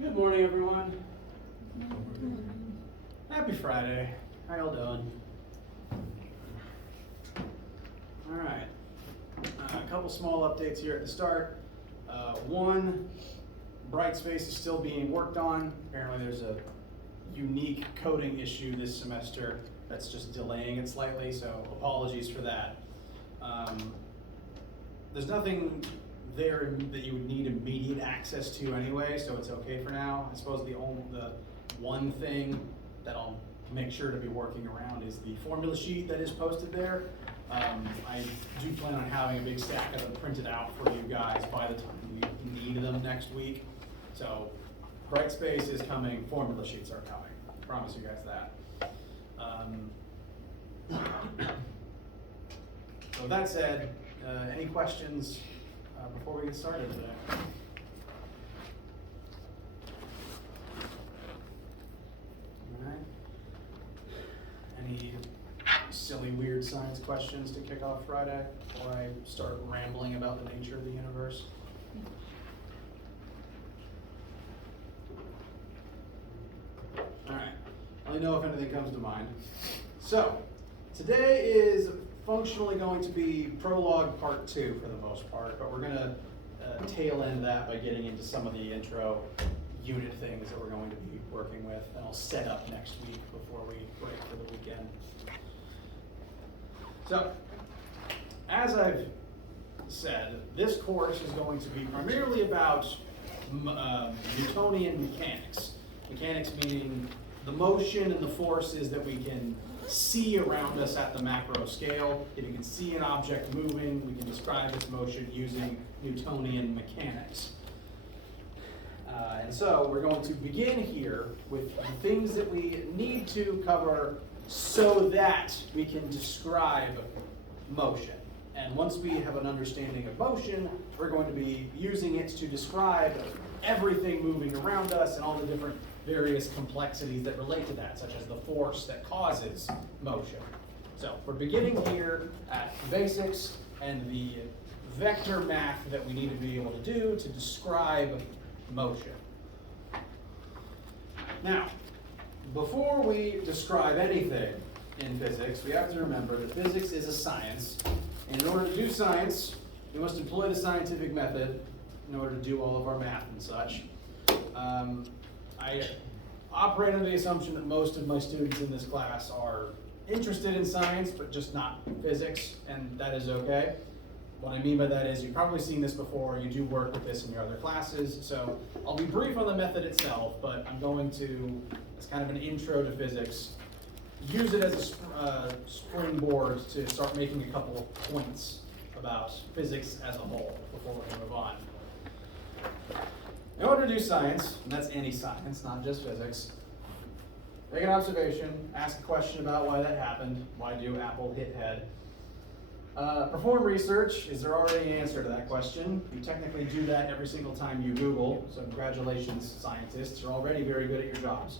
Good morning, everyone. Happy Friday. How y'all doing? All right. A couple small updates here at the start. One, Brightspace is still being worked on. Apparently there's a unique coding issue this semester that's just delaying it slightly, so apologies for that. There's nothing there that you would need immediate access to anyway, so it's okay for now. I suppose the one thing that I'll make sure to be working around is the formula sheet that is posted there. I do plan on having a big stack of them printed out for you guys by the time we need them next week. So Brightspace is coming, formula sheets are coming. I promise you guys that. So with that said, any questions before we get started today? All right. Any silly, weird science questions to kick off Friday before I start rambling about the nature of the universe? All right. Let me know if anything comes to mind. So, today is functionally going to be prologue part 2 for the most part, but we're going to tail end that by getting into some of the intro unit things that we're going to be working with, and I'll set up next week before we break for the weekend. So, as I've said, this course is going to be primarily about Newtonian mechanics. Mechanics meaning the motion and the forces that we can see around us at the macro scale. If you can see an object moving, we can describe its motion using Newtonian mechanics. And so we're going to begin here with the things that we need to cover so that we can describe motion. And once we have an understanding of motion, we're going to be using it to describe everything moving around us and all the different various complexities that relate to that, such as the force that causes motion. So we're beginning here at basics and the vector math that we need to be able to do to describe motion. Now, before we describe anything in physics, we have to remember that physics is a science, and in order to do science, we must employ the scientific method in order to do all of our math and such. I operate under the assumption that most of my students in this class are interested in science, but just not physics, and that is okay. What I mean by that is you've probably seen this before, you do work with this in your other classes, so I'll be brief on the method itself, but I'm going to, as kind of an intro to physics, use it as a springboard to start making a couple of points about physics as a whole before we move on. In order to do science, and that's any science, not just physics, make an observation, ask a question about why that happened, why do apple hit head. Perform research. Is there already an answer to that question? You technically do that every single time you Google, so congratulations, scientists, you're already very good at your jobs.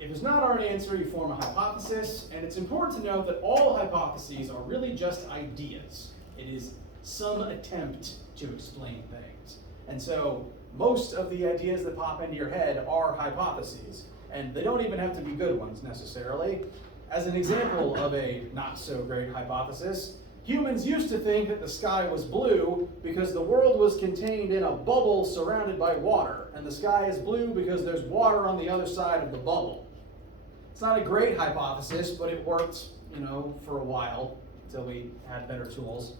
If there's not already an answer, you form a hypothesis, and it's important to note that all hypotheses are really just ideas. It is some attempt to explain things. And so most of the ideas that pop into your head are hypotheses, and they don't even have to be good ones necessarily. As an example of a not so great hypothesis, humans used to think that the sky was blue because the world was contained in a bubble surrounded by water, and the sky is blue because there's water on the other side of the bubble. It's not a great hypothesis, but it worked, for a while until we had better tools.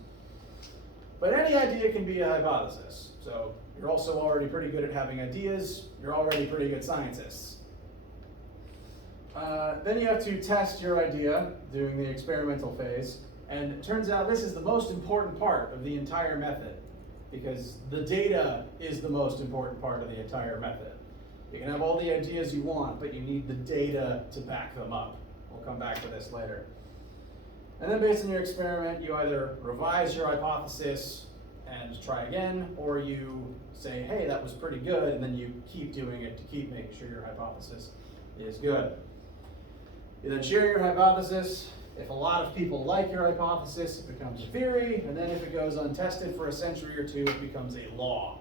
But any idea can be a hypothesis. So you're also already pretty good at having ideas. You're already pretty good scientists. Then you have to test your idea during the experimental phase. And it turns out this is the most important part of the entire method, because the data is the most important part of the entire method. You can have all the ideas you want, but you need the data to back them up. We'll come back to this later. And then based on your experiment, you either revise your hypothesis and try again, or you say, hey, that was pretty good, and then you keep doing it to keep making sure your hypothesis is good. You then share your hypothesis. If a lot of people like your hypothesis, it becomes a theory, and then if it goes untested for a century or two, it becomes a law.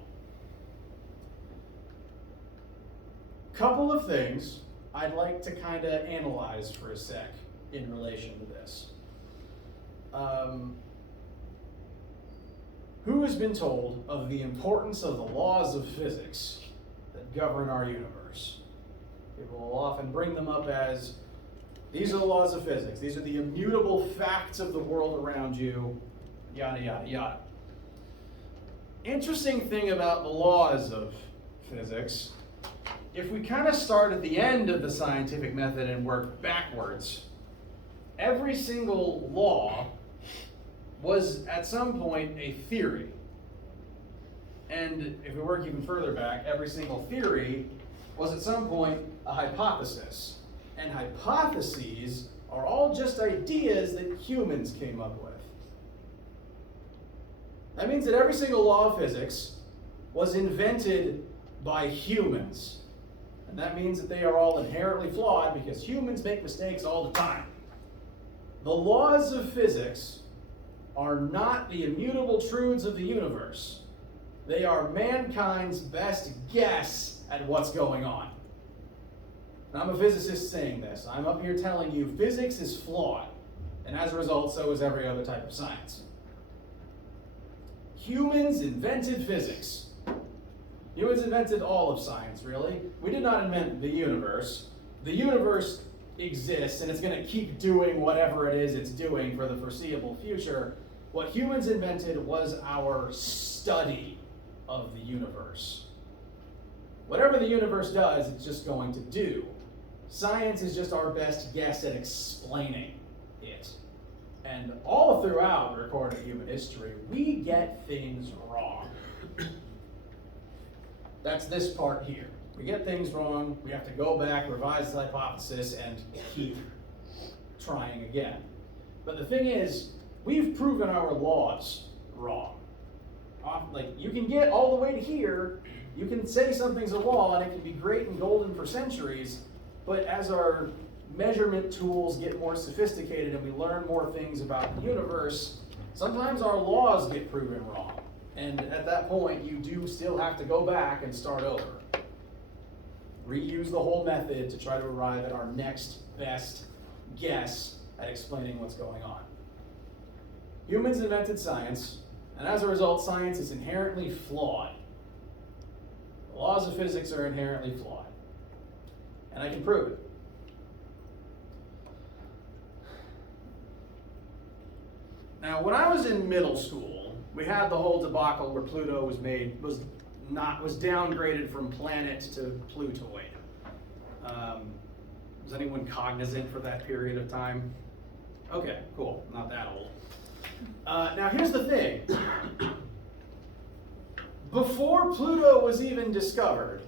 Couple of things I'd like to kind of analyze for a sec in relation to this. Who has been told of the importance of the laws of physics that govern our universe? People will often bring them up as, these are the laws of physics. These are the immutable facts of the world around you, yada, yada, yada. Interesting thing about the laws of physics, if we kind of start at the end of the scientific method and work backwards, every single law was at some point a theory. And if we work even further back, every single theory was at some point a hypothesis. And hypotheses are all just ideas that humans came up with. That means that every single law of physics was invented by humans. And that means that they are all inherently flawed because humans make mistakes all the time. The laws of physics are not the immutable truths of the universe. They are mankind's best guess at what's going on. And I'm a physicist saying this. I'm up here telling you physics is flawed. And as a result, so is every other type of science. Humans invented physics. Humans invented all of science, really. We did not invent the universe. The universe exists, and it's going to keep doing whatever it is it's doing for the foreseeable future. What humans invented was our study of the universe. Whatever the universe does, it's just going to do. Science is just our best guess at explaining it. And all throughout recorded human history, we get things wrong. That's this part here. We get things wrong, we have to go back, revise the hypothesis, and keep trying again. But the thing is, we've proven our laws wrong. Like, you can get all the way to here, you can say something's a law, and it can be great and golden for centuries, but as our measurement tools get more sophisticated and we learn more things about the universe, sometimes our laws get proven wrong. And at that point, you do still have to go back and start over. Reuse the whole method to try to arrive at our next best guess at explaining what's going on. Humans invented science, and as a result, science is inherently flawed. The laws of physics are inherently flawed. And I can prove it. Now, when I was in middle school, we had the whole debacle where Pluto was downgraded from planet to Plutoid. Was anyone cognizant for that period of time? Okay, cool, not that old. Now here's the thing. Before Pluto was even discovered,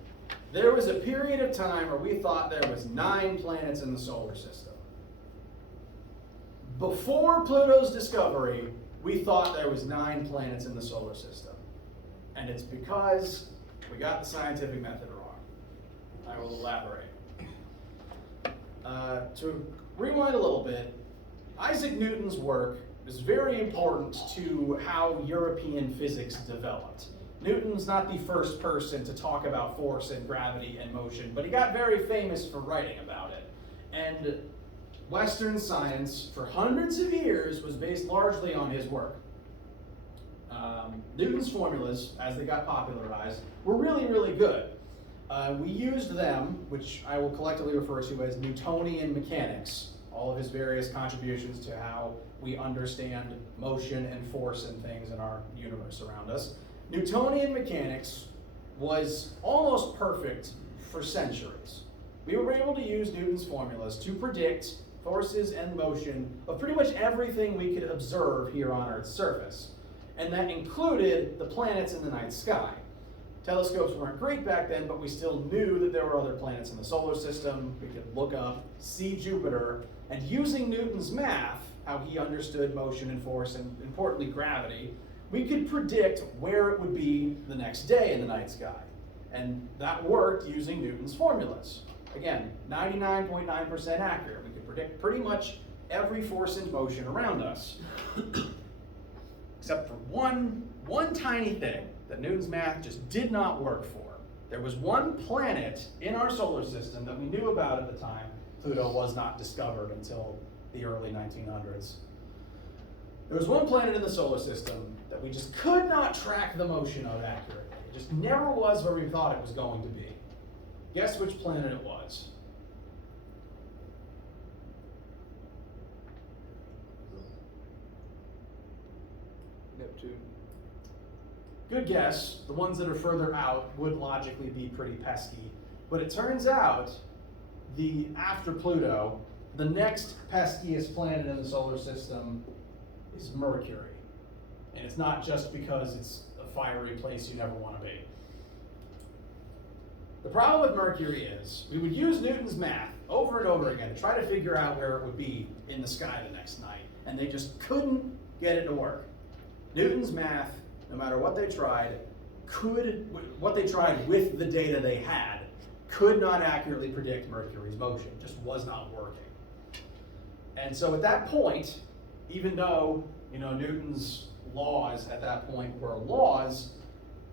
there was a period of time where we thought there was 9 planets in the solar system. Before Pluto's discovery, we thought there was 9 planets in the solar system. And it's because we got the scientific method wrong. I will elaborate. To rewind a little bit, Isaac Newton's work is very important to how European physics developed. Newton's not the first person to talk about force and gravity and motion, but he got very famous for writing about it. And Western science, for hundreds of years, was based largely on his work. Newton's formulas, as they got popularized, were really, really good. We used them, which I will collectively refer to as Newtonian mechanics, all of his various contributions to how we understand motion and force and things in our universe around us. Newtonian mechanics was almost perfect for centuries. We were able to use Newton's formulas to predict forces and motion of pretty much everything we could observe here on Earth's surface. And that included the planets in the night sky. Telescopes weren't great back then, but we still knew that there were other planets in the solar system. We could look up, see Jupiter, and using Newton's math, how he understood motion and force, and importantly gravity, we could predict where it would be the next day in the night sky. And that worked using Newton's formulas. Again, 99.9% accurate. We could predict pretty much every force in motion around us. Except for one tiny thing that Newton's math just did not work for. There was one planet in our solar system that we knew about at the time. Pluto was not discovered until the early 1900s. There was one planet in the solar system that we just could not track the motion of accurately. It just never was where we thought it was going to be. Guess which planet it was? Neptune. Good guess. The ones that are further out would logically be pretty pesky. But it turns out, after Pluto, the next peskiest planet in the solar system is Mercury. And it's not just because it's a fiery place you never want to be. The problem with Mercury is we would use Newton's math over and over again to try to figure out where it would be in the sky the next night, and they just couldn't get it to work. Newton's math, no matter what they tried, with the data they had, could not accurately predict Mercury's motion. It just was not working. And so at that point, even though Newton's laws at that point were laws,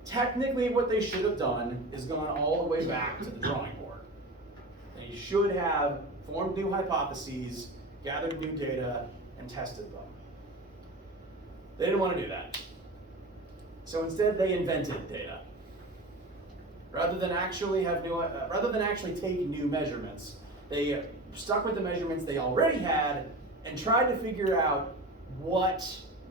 technically what they should have done is gone all the way back to the drawing board. They should have formed new hypotheses, gathered new data, and tested them. They didn't want to do that. So instead they invented data. Rather than actually take new measurements, they stuck with the measurements they already had and tried to figure out what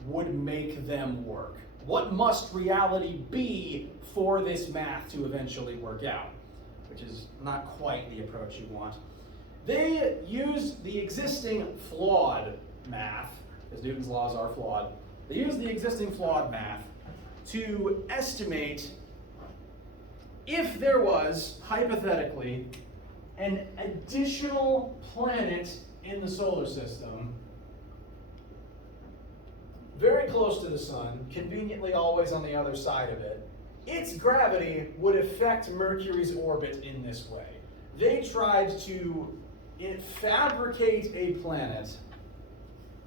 would make them work. What must reality be for this math to eventually work out? Which is not quite the approach you want. They used the existing flawed math, because Newton's laws are flawed. They used the existing flawed math to estimate if there was, hypothetically, an additional planet in the solar system very close to the sun, conveniently always on the other side of it, its gravity would affect Mercury's orbit in this way. They tried to fabricate a planet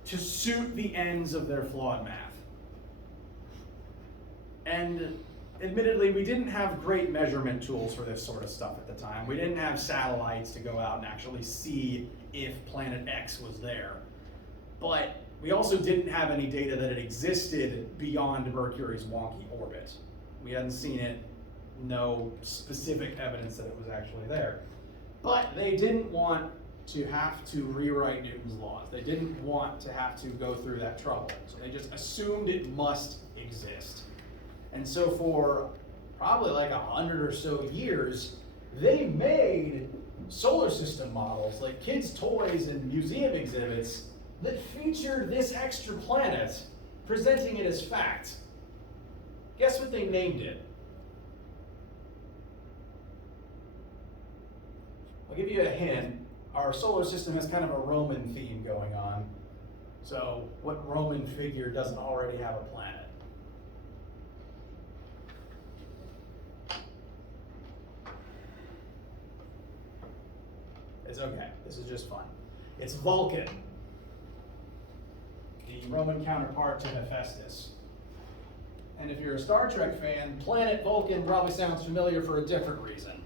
to suit the ends of their flawed math. And admittedly, we didn't have great measurement tools for this sort of stuff at the time. We didn't have satellites to go out and actually see if planet X was there. But we also didn't have any data that it existed beyond Mercury's wonky orbit. We hadn't seen it, no specific evidence that it was actually there. But they didn't want to have to rewrite Newton's laws. They didn't want to have to go through that trouble. So they just assumed it must exist. And so for probably like 100 or so years, they made solar system models, like kids' toys and museum exhibits, that featured this extra planet, presenting it as fact. Guess what they named it? I'll give you a hint. Our solar system has kind of a Roman theme going on. So what Roman figure doesn't already have a planet? It's okay, this is just fun. It's Vulcan, the Roman counterpart to Hephaestus. And if you're a Star Trek fan, planet Vulcan probably sounds familiar for a different reason.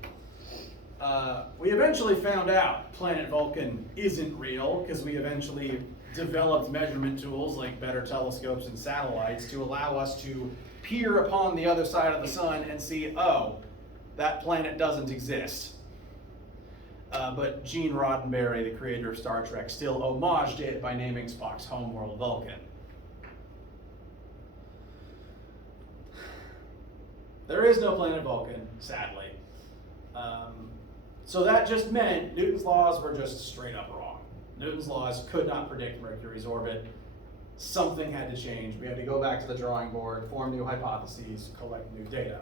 We eventually found out planet Vulcan isn't real because we eventually developed measurement tools like better telescopes and satellites to allow us to peer upon the other side of the sun and see, oh, that planet doesn't exist. But Gene Roddenberry, the creator of Star Trek, still homaged it by naming Spock's homeworld Vulcan. There is no planet Vulcan, sadly. So that just meant Newton's laws were just straight up wrong. Newton's laws could not predict Mercury's orbit. Something had to change. We had to go back to the drawing board, form new hypotheses, collect new data.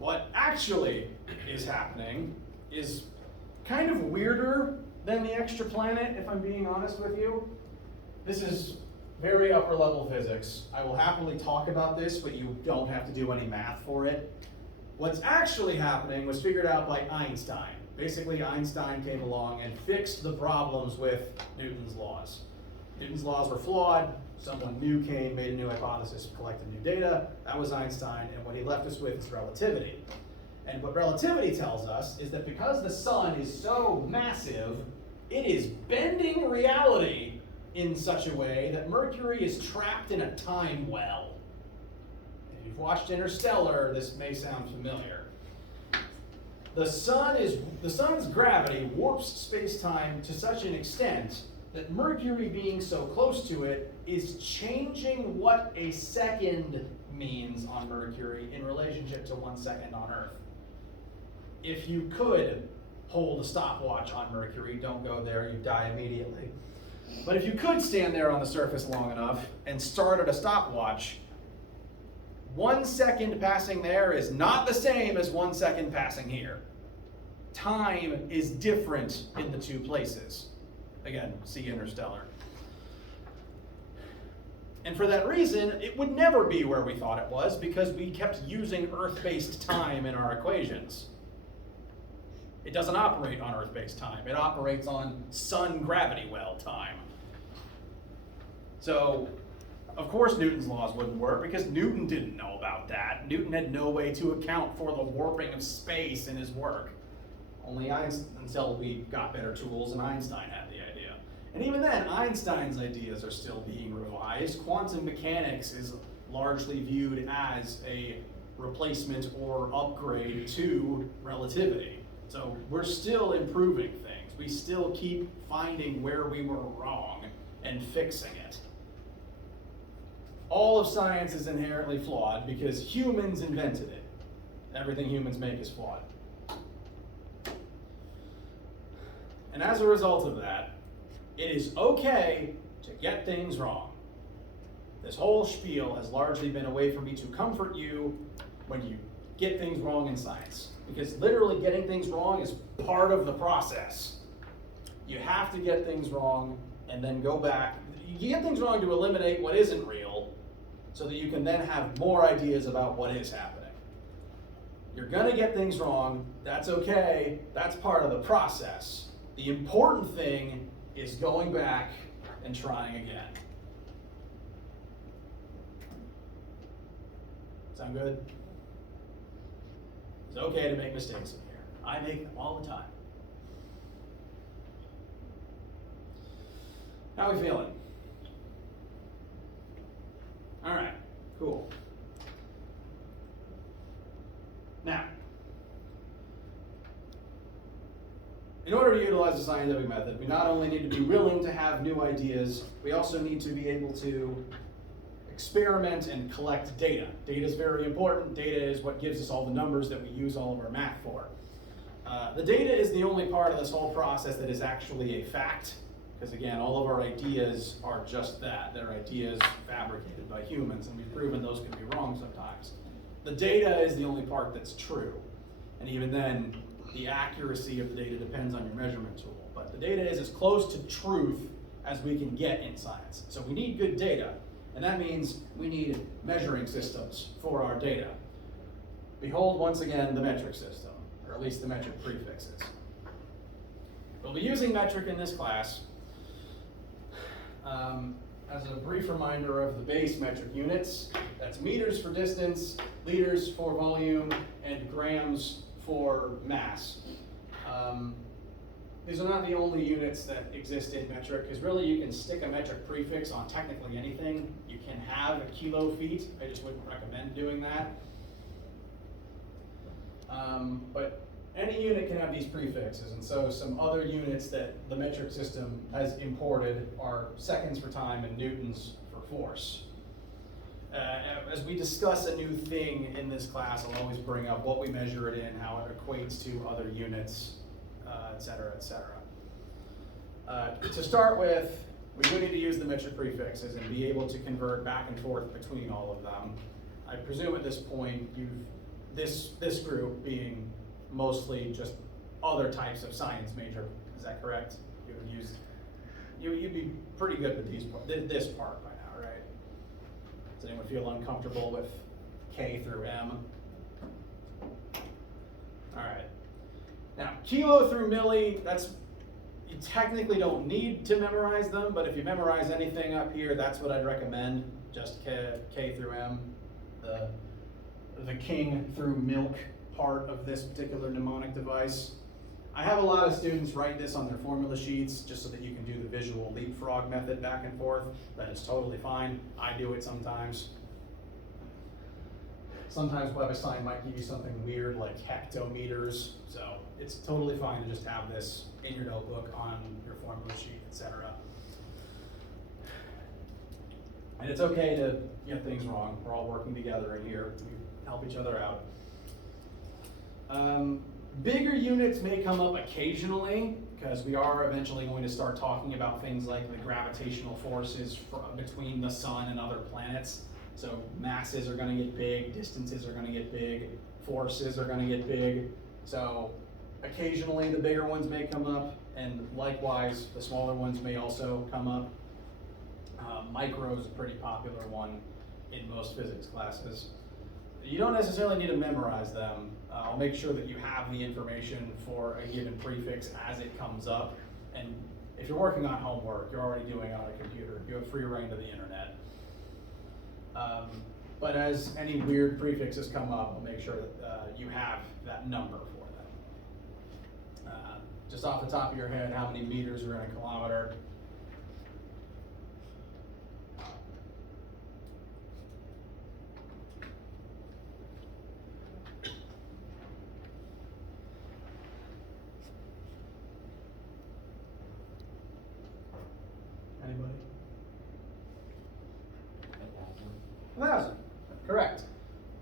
What actually is happening is kind of weirder than the extra planet, if I'm being honest with you. This is very upper level physics. I will happily talk about this, but you don't have to do any math for it. What's actually happening was figured out by Einstein Basically, Einstein came along and fixed the problems with Newton's laws. Newton's laws were flawed. Someone new came, made a new hypothesis, collected new data. That was Einstein, and what he left us with is relativity. And what relativity tells us is that because the sun is so massive, it is bending reality in such a way that Mercury is trapped in a time well. If you've watched Interstellar, this may sound familiar. The sun's gravity warps space-time to such an extent that Mercury being so close to it is changing what a second means on Mercury in relationship to 1 second on Earth. If you could hold a stopwatch on Mercury, don't go there, you die immediately. But if you could stand there on the surface long enough and start at a stopwatch, 1 second passing there is not the same as 1 second passing here. Time is different in the two places. Again, see Interstellar. And for that reason, it would never be where we thought it was because we kept using Earth-based time in our equations. It doesn't operate on Earth-based time. It operates on sun gravity well time. So, of course Newton's laws wouldn't work because Newton didn't know about that. Newton had no way to account for the warping of space in his work. Only Einstein, until we got better tools and Einstein had the idea. And even then, Einstein's ideas are still being revised. Quantum mechanics is largely viewed as a replacement or upgrade to relativity. So we're still improving things. We still keep finding where we were wrong and fixing it. All of science is inherently flawed because humans invented it. Everything humans make is flawed. And as a result of that, it is okay to get things wrong. This whole spiel has largely been a way for me to comfort you when you get things wrong in science. Because literally getting things wrong is part of the process. You have to get things wrong and then go back. You get things wrong to eliminate what isn't real so that you can then have more ideas about what is happening. You're gonna get things wrong, that's okay, that's part of the process. The important thing is going back and trying again. Sound good? It's okay to make mistakes in here. I make them all the time. How are we feeling? All right, cool. Now, in order to utilize the scientific method, we not only need to be willing to have new ideas, we also need to be able to experiment and collect data. Data is very important. Data is what gives us all the numbers that we use all of our math for. The data is the only part of this whole process that is actually a fact, because again, all of our ideas are just that. They're ideas fabricated by humans, and we've proven those can be wrong sometimes. The data is the only part that's true, and even then, the accuracy of the data depends on your measurement tool. But the data is as close to truth as we can get in science. So we need good data. And that means we need measuring systems for our data. Behold, once again, the metric system, or at least the metric prefixes. We'll be using metric in this class as a brief reminder of the base metric units. That's meters for distance, liters for volume, and grams for mass. These are not the only units that exist in metric, because really you can stick a metric prefix on technically anything. You can have a kilo feet. I just wouldn't recommend doing that. But any unit can have these prefixes, and so some other units that the metric system has imported are seconds for time and newtons for force. As we discuss a new thing in this class, I'll always bring up what we measure it in, how it equates to other units, et cetera, et cetera. To start with, we would need to use the metric prefixes and be able to convert back and forth between all of them. I presume at this point, this group being mostly just other types of science major, is that correct? You'd be pretty good with this part by now, right? Does anyone feel uncomfortable with K through M? All right. Now, kilo through milli, you technically don't need to memorize them, but if you memorize anything up here, that's what I'd recommend. Just K through M, the king through milk part of this particular mnemonic device. I have a lot of students write this on their formula sheets just so that you can do the visual leapfrog method back and forth. That is totally fine. I do it sometimes. Sometimes WebAssign might give you something weird like hectometers, so it's totally fine to just have this in your notebook on your formula sheet, etc. And it's okay to get things wrong. We're all working together in here. We help each other out. Bigger units may come up occasionally because we are eventually going to start talking about things like the gravitational forces between the sun and other planets. So masses are going to get big, distances are going to get big, forces are going to get big. So occasionally the bigger ones may come up, and likewise the smaller ones may also come up. Micro is a pretty popular one in most physics classes. You don't necessarily need to memorize them. I'll make sure that you have the information for a given prefix as it comes up. And if you're working on homework, you're already doing it on a computer. You have free reign to the internet. But as any weird prefixes come up, I'll make sure that you have that number for them. Just off the top of your head, how many meters are in a kilometer? Anybody? 1,000. Correct.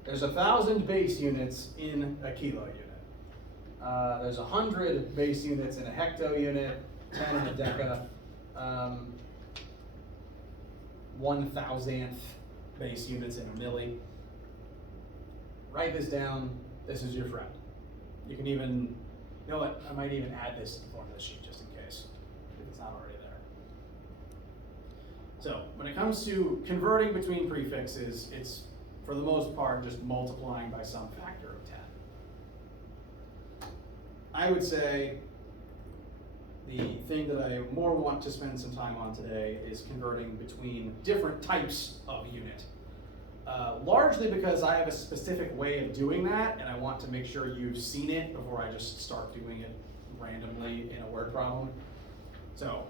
There's 1,000 base units in a kilo unit. There's 100 base units in a hecto unit, 10 in a deca, 1,000th base units in a milli. Write this down. This is your friend. You can even, you know what, I might even add this to the formula sheet just in case, if it's not already there. So when it comes to converting between prefixes, it's for the most part just multiplying by some factor of 10. I would say the thing that I more want to spend some time on today is converting between different types of unit. Largely because I have a specific way of doing that, and I want to make sure you've seen it before I just start doing it randomly in a word problem. So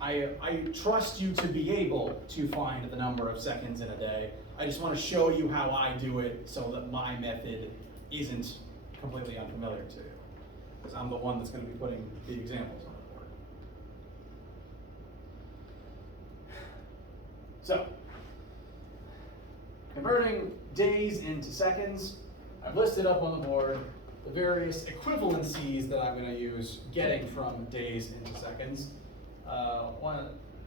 I trust you to be able to find the number of seconds in a day. I just want to show you how I do it so that my method isn't completely unfamiliar to you, because I'm the one that's going to be putting the examples on the board. So, converting days into seconds, I've listed up on the board the various equivalencies that I'm going to use getting from days into seconds.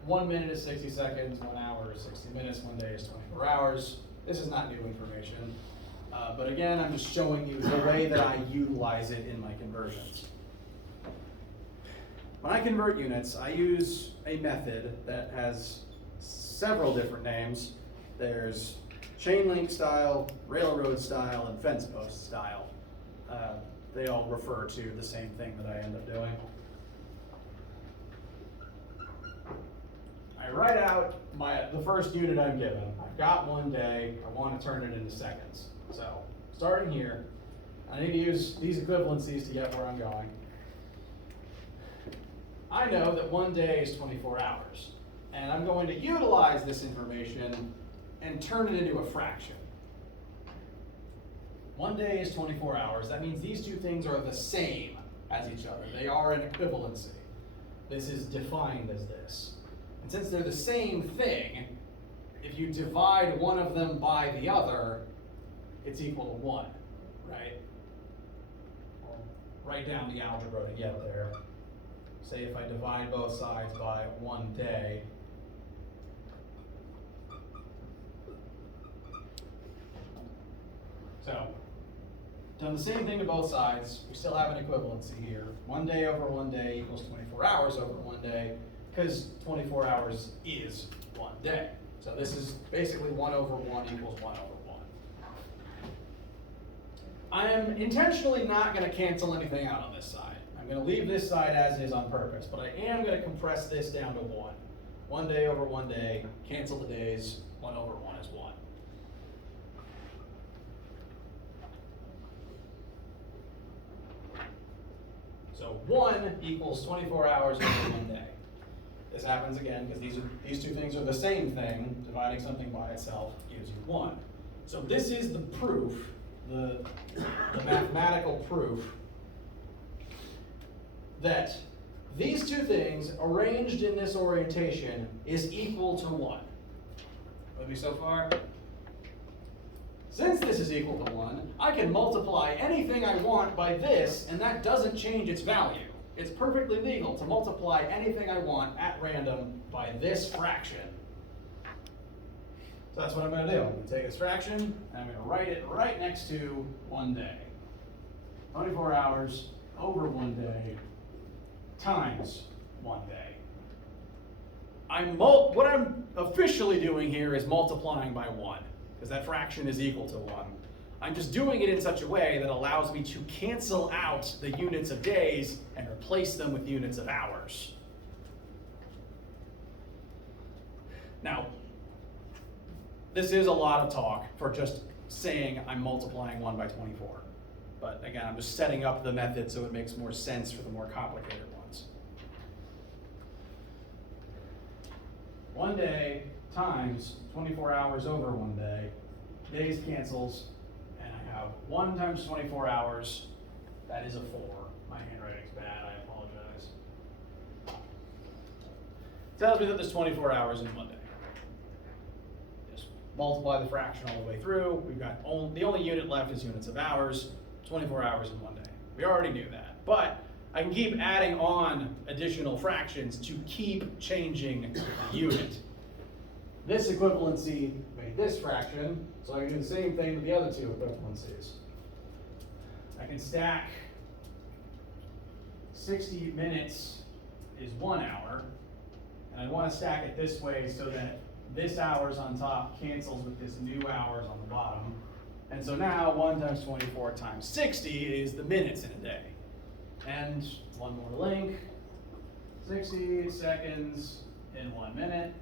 1 minute is 60 seconds, 1 hour is 60 minutes, 1 day is 24 hours. This is not new information, but again, I'm just showing you the way that I utilize it in my conversions. When I convert units, I use a method that has several different names. There's chain link style, railroad style, and fence post style. They all refer to the same thing that I end up doing. I write out the first unit I'm given. I've got 1 day, I want to turn it into seconds. So, starting here, I need to use these equivalencies to get where I'm going. I know that 1 day is 24 hours, and I'm going to utilize this information and turn it into a fraction. 1 day is 24 hours. That means these two things are the same as each other. They are an equivalency. This is defined as this. And since they're the same thing, if you divide one of them by the other, it's equal to 1, right? I'll write down the algebra to get there. Say if I divide both sides by 1 day, so, done the same thing to both sides. We still have an equivalency here. 1 day over 1 day equals 24 hours over 1 day, because 24 hours is 1 day. So this is basically 1 over 1 equals 1 over 1. I am intentionally not going to cancel anything out on this side. I'm going to leave this side as is on purpose, but I am going to compress this down to 1. 1 day over 1 day, cancel the days, 1 over 1 is 1. So 1 equals 24 hours over 1 day. This happens again because these two things are the same thing. Dividing something by itself gives you 1. So this is the proof, the mathematical proof that these two things arranged in this orientation is equal to 1. With me so far? Since this is equal to 1, I can multiply anything I want by this, and that doesn't change its value. It's perfectly legal to multiply anything I want at random by this fraction. So that's what I'm going to do. I'm going to take this fraction, and I'm going to write it right next to 1 day. 24 hours over 1 day times 1 day. What I'm officially doing here is multiplying by 1, because that fraction is equal to 1. I'm just doing it in such a way that allows me to cancel out the units of days and replace them with units of hours. Now, this is a lot of talk for just saying I'm multiplying 1 by 24. But again, I'm just setting up the method so it makes more sense for the more complicated ones. 1 day times 24 hours over 1 day, days cancels, and I have 1 times 24 hours, that is a 4. My handwriting's bad, I apologize. Tells me that there's 24 hours in 1 day. Just multiply the fraction all the way through. We've got the only unit left is units of hours, 24 hours in 1 day. We already knew that, but I can keep adding on additional fractions to keep changing the unit. This equivalency made this fraction, so I can do the same thing with the other two equivalencies. I can stack 60 minutes is 1 hour, and I want to stack it this way so that this hours on top cancels with this new hours on the bottom. And so now 1 times 24 times 60 is the minutes in a day. And one more link, 60 seconds in 1 minute,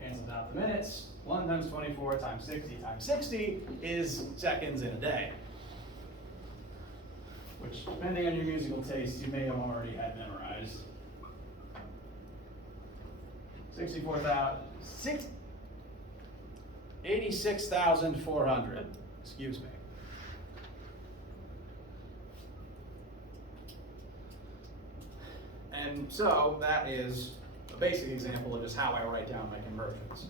cancels out the minutes. 1 times 24 times 60 is seconds in a day. Which, depending on your musical taste, you may have already had memorized. 86,400, excuse me. And so that is a basic example of just how I write down my conversions.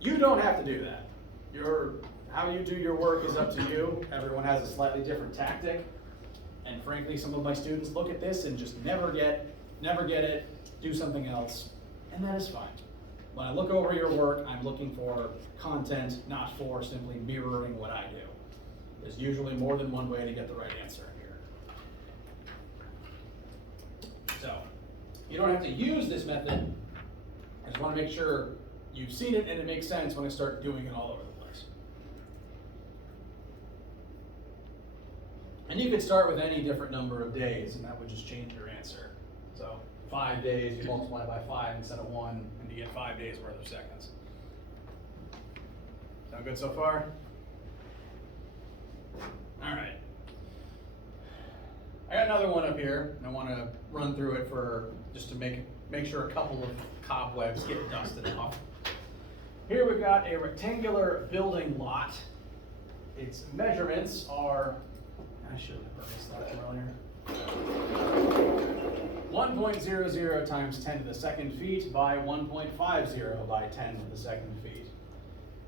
You don't have to do that. How you do your work is up to you. Everyone has a slightly different tactic. And frankly, some of my students look at this and just never get it, do something else, and that is fine. When I look over your work, I'm looking for content, not for simply mirroring what I do. There's usually more than one way to get the right answer here. So, you don't have to use this method. I just want to make sure you've seen it and it makes sense when I start doing it all over the place. And you could start with any different number of days, and that would just change your answer. So 5 days, you multiply by 5 instead of 1, and you get 5 days worth of seconds. Sound good so far? All right. I got another one up here, and I want to run through it just to make sure a couple of cobwebs get dusted off. Here we've got a rectangular building lot. Its measurements are, I should have erased that earlier. 1.00 times 10 to the second feet by 1.50 by 10 to the second feet.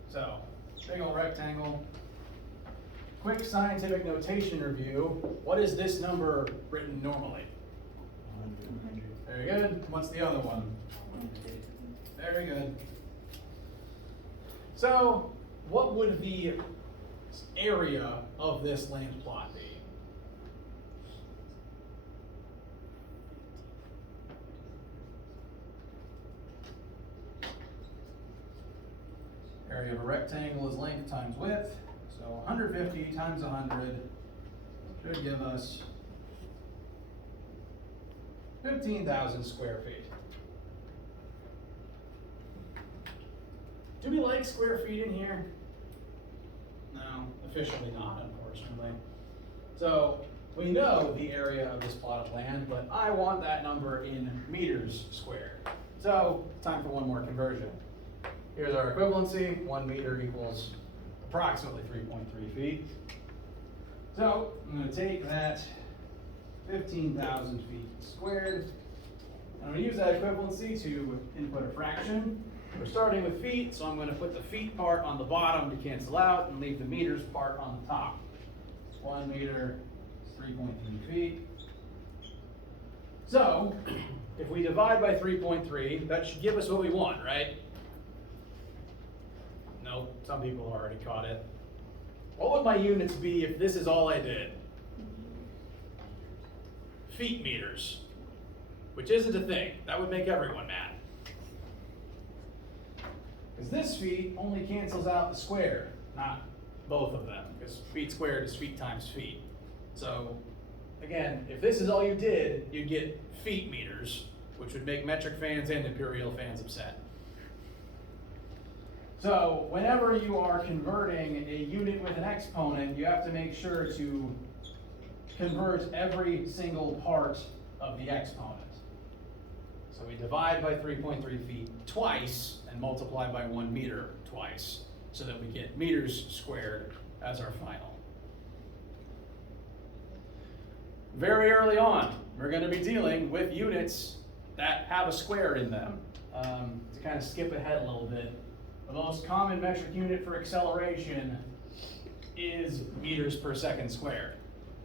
So, big old rectangle. Quick scientific notation review. What is this number written normally? 100. Very good. What's the other one? 100. Very good. So, what would the area of this land plot be? Area of a rectangle is length times width. So 150 times 100 should give us 15,000 square feet. Do we like square feet in here? No, officially not, unfortunately. So we know the area of this plot of land, but I want that number in meters squared. So time for one more conversion. Here's our equivalency. 1 meter equals approximately 3.3 feet. So I'm going to take that 15,000 feet squared. And I'm going to use that equivalency to input a fraction. We're starting with feet, so I'm going to put the feet part on the bottom to cancel out and leave the meters part on the top. 1 meter is 3.3 feet. So if we divide by 3.3, that should give us what we want, right? No, some people already caught it. What would my units be if this is all I did? Feet meters, which isn't a thing. That would make everyone mad. Because this feet only cancels out the square, not both of them, because feet squared is feet times feet. So again, if this is all you did, you'd get feet meters, which would make metric fans and imperial fans upset. So whenever you are converting a unit with an exponent, you have to make sure to convert every single part of the exponent. So we divide by 3.3 feet twice and multiply by 1 meter twice, so that we get meters squared as our final. Very early on, we're going to be dealing with units that have a square in them. To kind of skip ahead a little bit, the most common metric unit for acceleration is meters per second squared.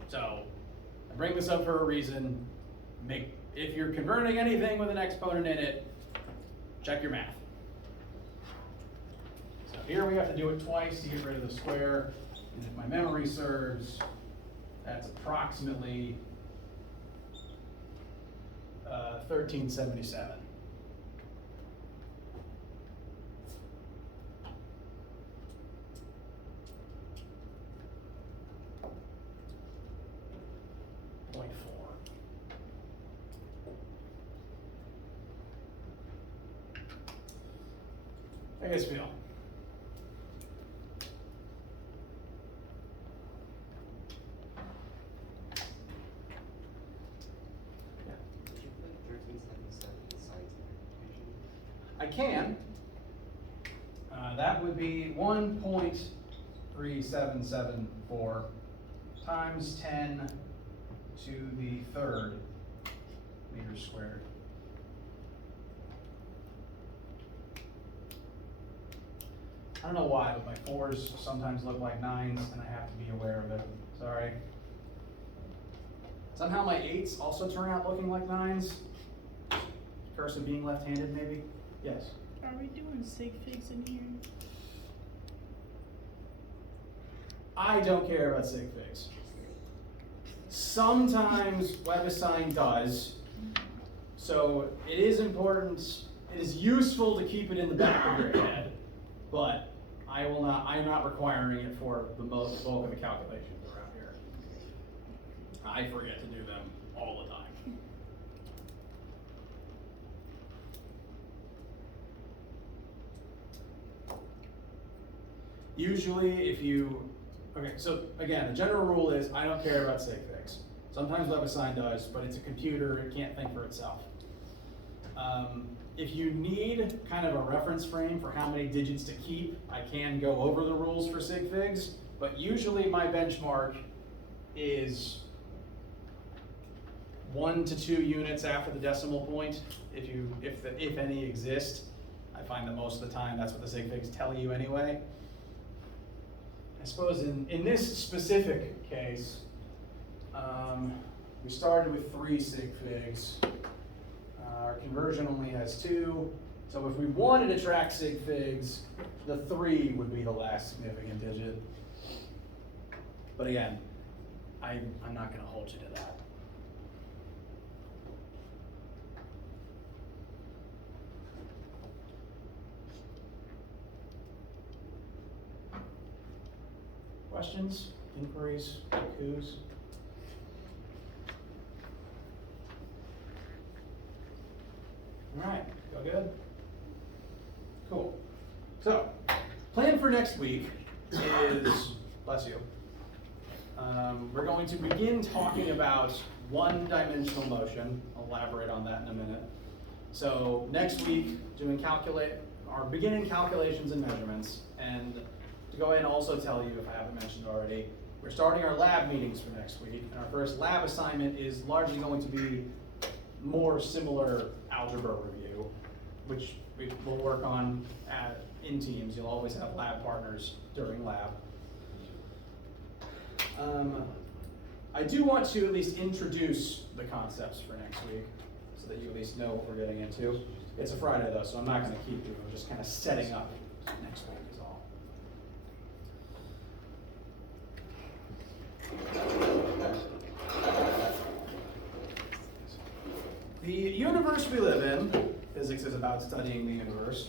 So I bring this up for a reason. If you're converting anything with an exponent in it, check your math. So here we have to do it twice to get rid of the square. And if my memory serves, that's approximately 1377. How you guys feel? Yeah. Did you put 1377 inside the equation? I can. That would be 1.3774 times 10 to the third meters squared. I don't know why, but my 4s sometimes look like 9s, and I have to be aware of it. Sorry. Somehow my 8s also turn out looking like 9s. Curse of being left-handed, maybe? Yes. Are we doing sig figs in here? I don't care about sig figs. Sometimes WebAssign does, so it is important, it is useful to keep it in the back of your head, but I'm not requiring it for the bulk of the calculations around here. I forget to do them all the time. Usually okay, so again, the general rule is I don't care about sig figs. Sometimes WebAssign does, but it's a computer, it can't think for itself. If you need kind of a reference frame for how many digits to keep, I can go over the rules for sig figs, but usually my benchmark is 1 to 2 units after the decimal point, if any exist. I find that most of the time that's what the sig figs tell you anyway. I suppose in this specific case, we started with 3 sig figs. Our conversion only has 2, so if we wanted to track sig figs, the 3 would be the last significant digit. But again, I'm not going to hold you to that. Questions, inquiries, haikus? So, plan for next week is, bless you, we're going to begin talking about one-dimensional motion. I'll elaborate on that in a minute. So next week, beginning calculations and measurements. And to go ahead and also tell you, if I haven't mentioned already, we're starting our lab meetings for next week. And our first lab assignment is largely going to be more similar algebra review, which we will work on in teams. You'll always have lab partners during lab. I do want to at least introduce the concepts for next week so that you at least know what we're getting into. It's a Friday though, so I'm not going to keep you. I'm just kind of setting up next week is all. The universe we live in, physics is about studying the universe.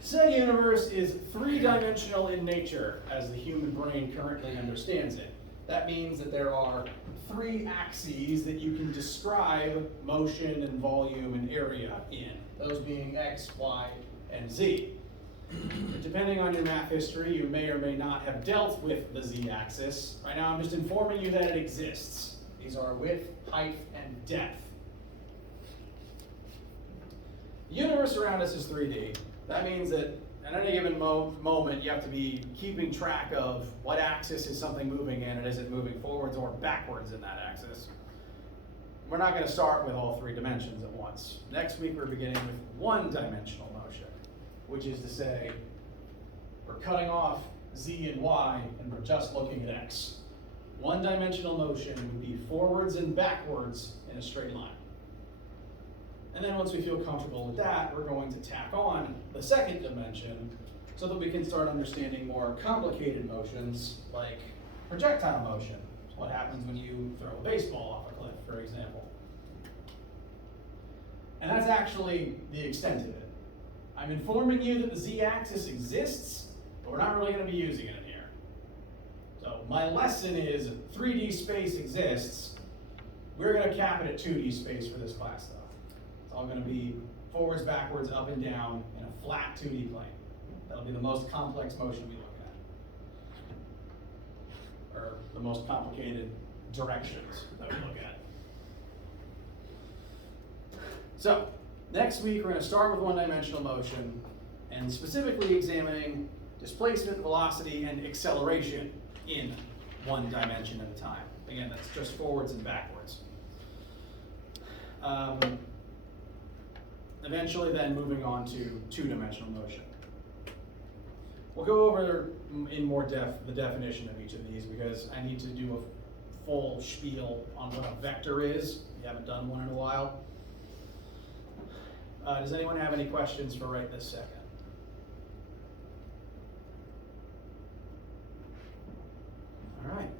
Said universe is three-dimensional in nature as the human brain currently understands it. That means that there are three axes that you can describe motion and volume and area in, those being x, y, and z. Depending on your math history, you may or may not have dealt with the z-axis. Right now I'm just informing you that it exists. These are width, height, and depth. The universe around us is 3D. That means that at any given moment, you have to be keeping track of what axis is something moving in, and is it moving forwards or backwards in that axis. We're not going to start with all three dimensions at once. Next week, we're beginning with one-dimensional motion, which is to say, we're cutting off z and y, and we're just looking at x. One-dimensional motion would be forwards and backwards in a straight line. And then once we feel comfortable with that, we're going to tack on the second dimension so that we can start understanding more complicated motions like projectile motion. What happens when you throw a baseball off a cliff, for example. And that's actually the extent of it. I'm informing you that the z-axis exists, but we're not really going to be using it in here. So my lesson is 3D space exists. We're going to cap it at 2D space for this class though. All going to be forwards, backwards, up and down in a flat 2D plane. That'll be the most complex motion we look at. Or the most complicated directions that we look at. So, next week we're going to start with one-dimensional motion and specifically examining displacement, velocity, and acceleration in one dimension at a time. Again, that's just forwards and backwards. Eventually then moving on to two-dimensional motion. We'll go over in more depth the definition of each of these because I need to do a full spiel on what a vector is. We haven't done one in a while. Does anyone have any questions for right this second? All right.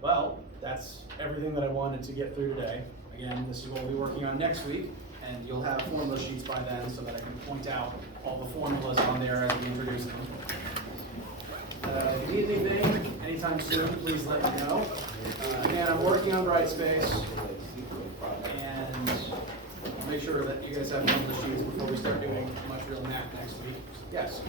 Well, that's everything that I wanted to get through today. Again, this is what we'll be working on next week. And you'll have formula sheets by then so that I can point out all the formulas on there as we introduce them. If you need anything anytime soon, please let me know. Again, I'm working on Brightspace, and I'll make sure that you guys have formula sheets before we start doing much real math next week. Yes?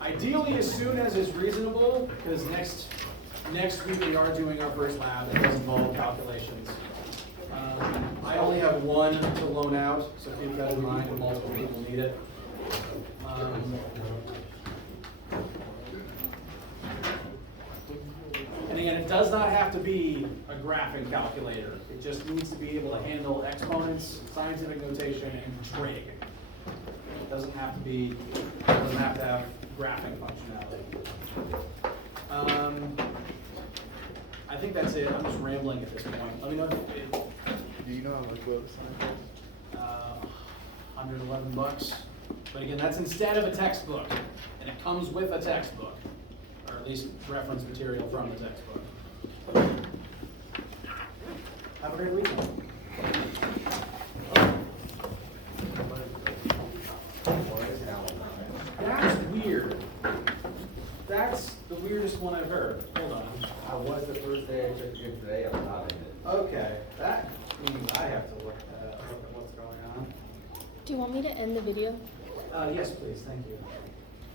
Ideally, as soon as is reasonable, because next week we are doing our first lab that does involve calculations. I only have one to loan out, so keep that in mind if multiple people need it. And again, it does not have to be a graphing calculator. It just needs to be able to handle exponents, scientific notation, and trig. It doesn't have to have graphing functionality. I think that's it. I'm just rambling at this point. Let me know if Do you know how much the sign costs? $111. But again, that's instead of a textbook, and it comes with a textbook, or at least reference material from the textbook. Have a great weekend. That's weird. That's the weirdest one I've heard. Hold on. I was the first day I took it today, I'm not in it. Okay, that means I have to look at what's going on. Do you want me to to end the video? Yes, please, thank you.